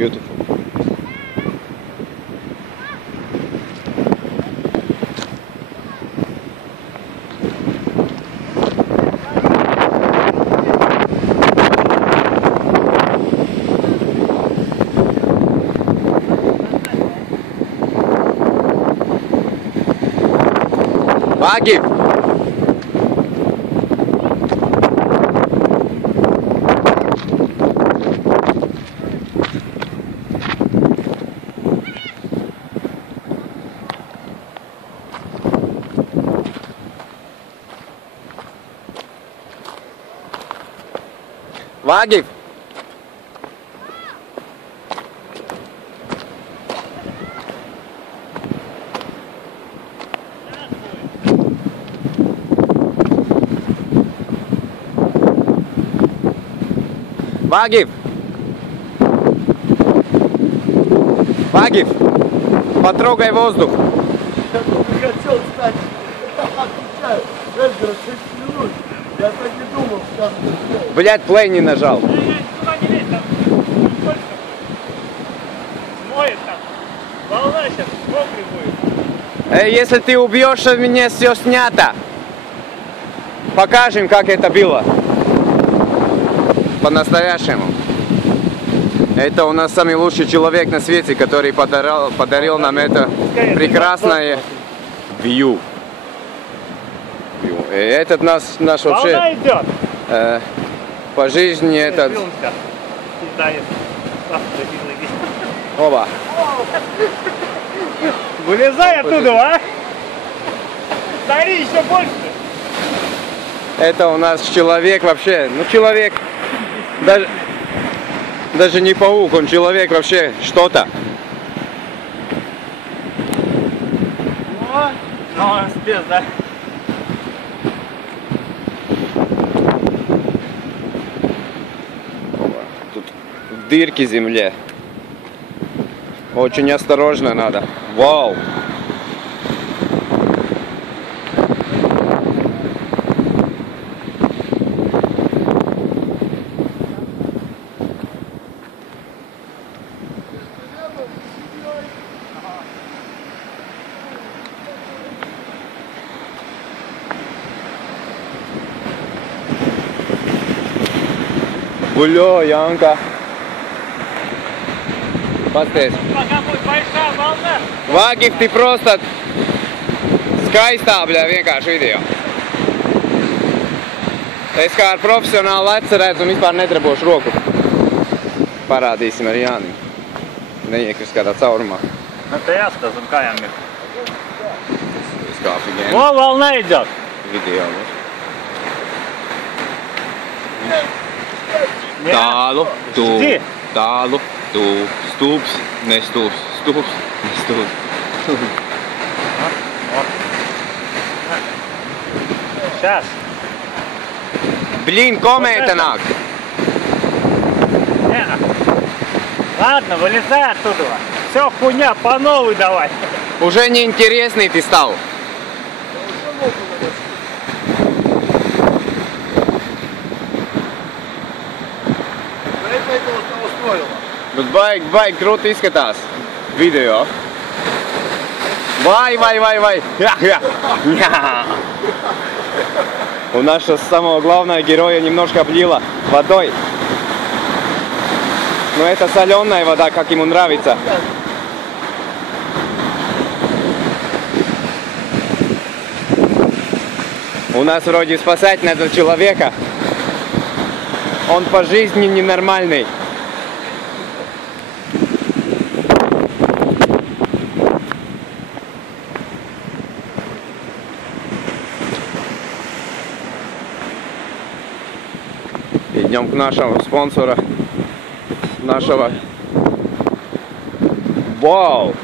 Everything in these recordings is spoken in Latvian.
Beautiful. Вагиф! Вагиф! Вагиф! Вагиф! Потрогай воздух! Я только хотел встать. Отвечаю. Эдгар, 6 минут. Я так и думал, сейчас. Блять, плей не нажал. Туда не лезь, там сколько смоет там. Волна сейчас мокрый будет. Если ты убьешь, у меня все снято. Покажем, как это было. По-настоящему. Это у нас самый лучший человек на свете, который подарил нам это прекрасное view. Этот наш вообще Волна идет. по жизни этот. Оба. Вылезай оттуда, а! Смотри, еще больше. Это у нас человек вообще, ну человек, даже не паук, он человек вообще что-то. Ну, спец, да? Тут дырки в земле. Очень осторожно надо. Вау! Бля, Янка. Pasties. Пока будет большая волна. Vagif, ты просто skaistā, bļā, vienkārši video. Es kā ar profesionālu atcerētu un vispār netrabošu roku. Parādīsim ar Jānim. Neiekrist kādā caurumā. Ну ты ясно, за каями. Es kā офигенно. О, волна идет. Video. Tālu, tu, tālu, tu, stūps, nestūps, stūps, nestūps. Сейчас. Блин, комета нāk. Ладно, вылезай оттуда. Все, хуйня, по новой давай. Уже неинтересный ты стал. Bet baigi krūti izskatās video. Vai. Jā. У нашего самого главного героя немножко облило водой. Но это соленая вода, как ему нравится. У нас вроде спасать надо человека. Он по жизни ненормальный. идем к нашему спонсору. Нашего. Вау!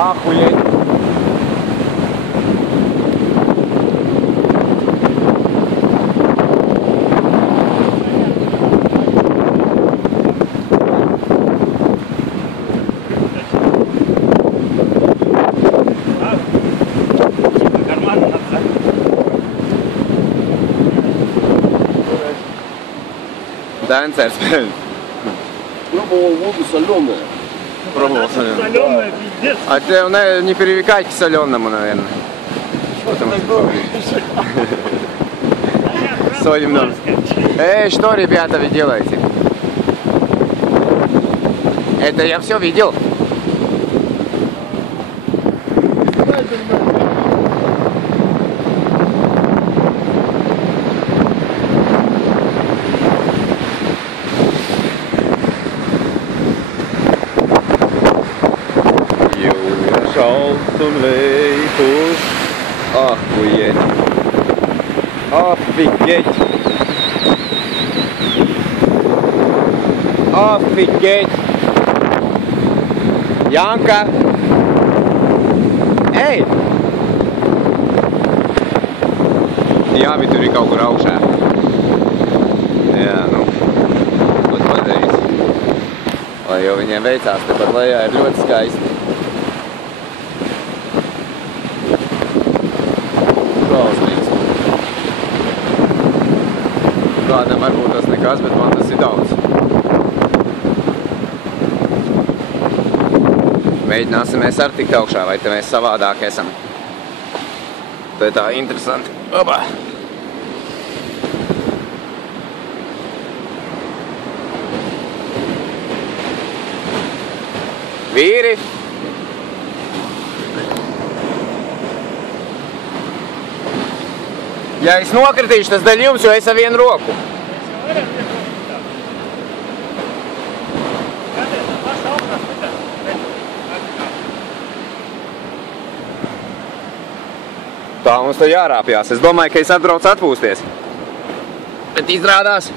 Охуеть! Данцер спель. Пробовал воду соленую. Пробовал соленую. Соленая, пиздец. А ты, наверное, не привыкать к соленому, наверное. Потому что соль много. Эй, что, ребята, вы делаете? Это я все видел. Охуеть. Офигеть. Офигеть. Янка. Ej! Jābi tur ir kaut kur augšā. Jā, nu. Ko tu padarīsi? Lai jau viņiem veicās, tepat lejā ir ļoti skaisti. Klausnīgs. Kādam varbūt tas nekas, bet man tas ir daudz. Mēģināsim mēs arī tikt augšā, vai te mēs savādāk esam. Tā ir tā interesanti. Opa! Vīri! Ja es nokritīšu, tas daļ jums, jo es ar vienu roku. Tā mums te jārāpjās. Es domāju, ka es atbraucu atpūsties. Bet izrādās.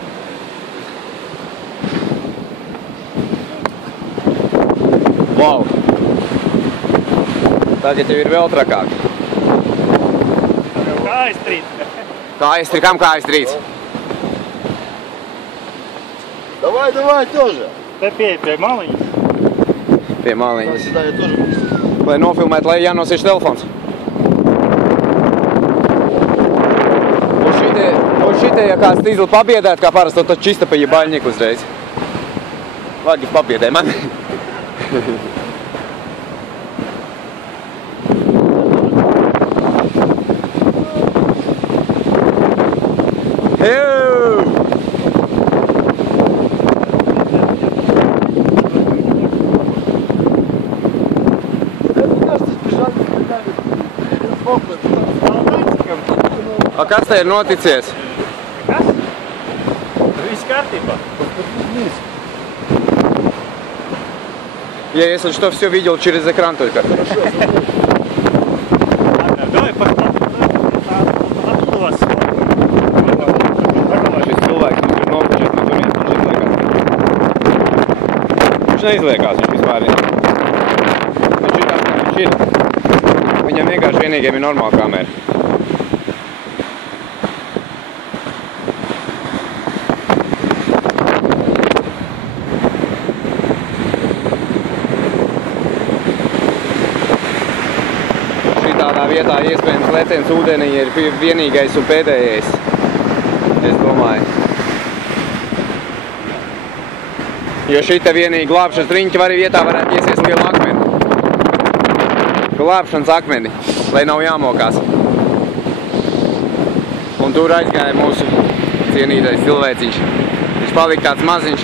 Wow! Tagad jau ir vēl trakāk. Kājas trīc. Kājas trīc? Kam kājas trīc? Давай, давай, тоже. Te pie maliņas. Pie maliņas. Сюда я тоже буду. Lai nofilmētu, lai jānosiež telefons. Šitie, ja kāds tīzli pabiedēt, kā parasti, tad čista pa jebaļņiku uzreiz. Vagi pabiedē mani. A kas te ir noticies? Kas? Viss kārtībā. Я, если что, все видел через экран только. Давай atklās. Šis cilvēks mums ir nofočēt no turienes, viņš izliekās. Viņš neizliekās, viņš vispār ir. Viņš ir. Viņam vienkārši vienīgiem ir normāla kamera. Tādā vietā iespējams leciens ūdenī ir vienīgais un pēdējais, es domāju. Jo šita vienīgi glābšanas riņķa arī vietā varētu iesies lielu akmeni. Glābšanas akmeni, lai nav jāmokās. Un tur aizgāja mūsu cienītais cilvēciņš. Viņš palika tāds maziņš.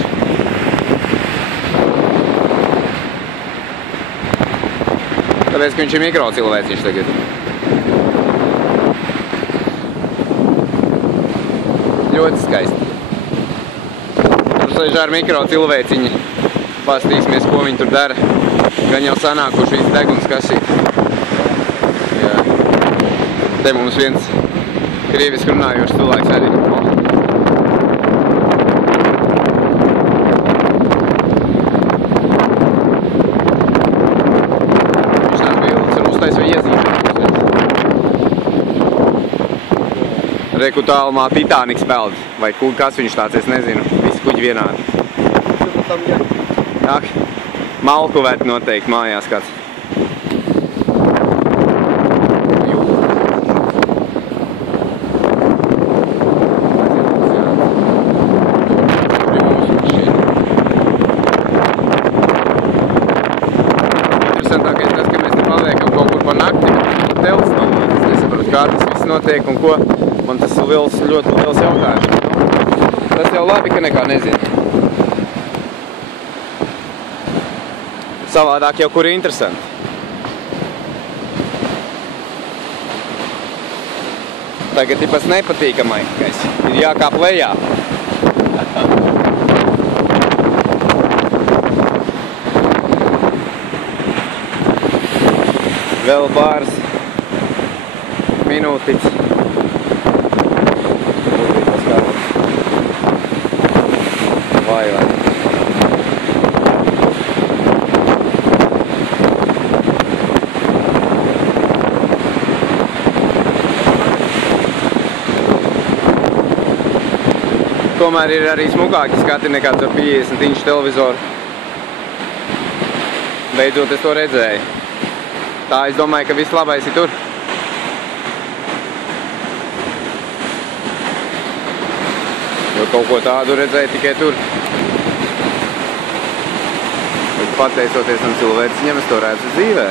Tāpēc, ka viņš ir mikrocilvēciņš tagad. Ļoti skaisti. Tur sēž ar mikrocilvēciņi. Pastīsimies, ko viņi tur dara. Gan jau sanākuši viss deguns kasīt. Jā. Te mums viens krieviski runājošs cilvēks arī. Viņš tās bildes ar uztais vai iezīmēt. Reku tālumā Titaniks peld. Vai kas viņš tāds, es nezinu. Visi kuģi vienādi. Ak, malku vērt noteikti mājās kāds. Interesantākais tas, ka mēs te paliekam kaut kur pa nakti. Telts nav, es nesaprotu, kā tas viss notiek un ko. Man tas ļoti liels jautājums. Tas jau labi, ka nekā nezinu. Savādāk jau kur ir interesanti. Tagad ir pats nepatīkamais. Ir jākāp lejā. Vēl pāris minūtiņas. Vai. Tomēr ir arī smukāki skati nekā tur 50 inču televizoru. Beidzot es to redzēju. Tā es domāju, ka viss labais ir tur. Jo kaut ko tādu redzēju tikai tur. Bet pateicoties tam cilvēciņam, es to redzu dzīvē.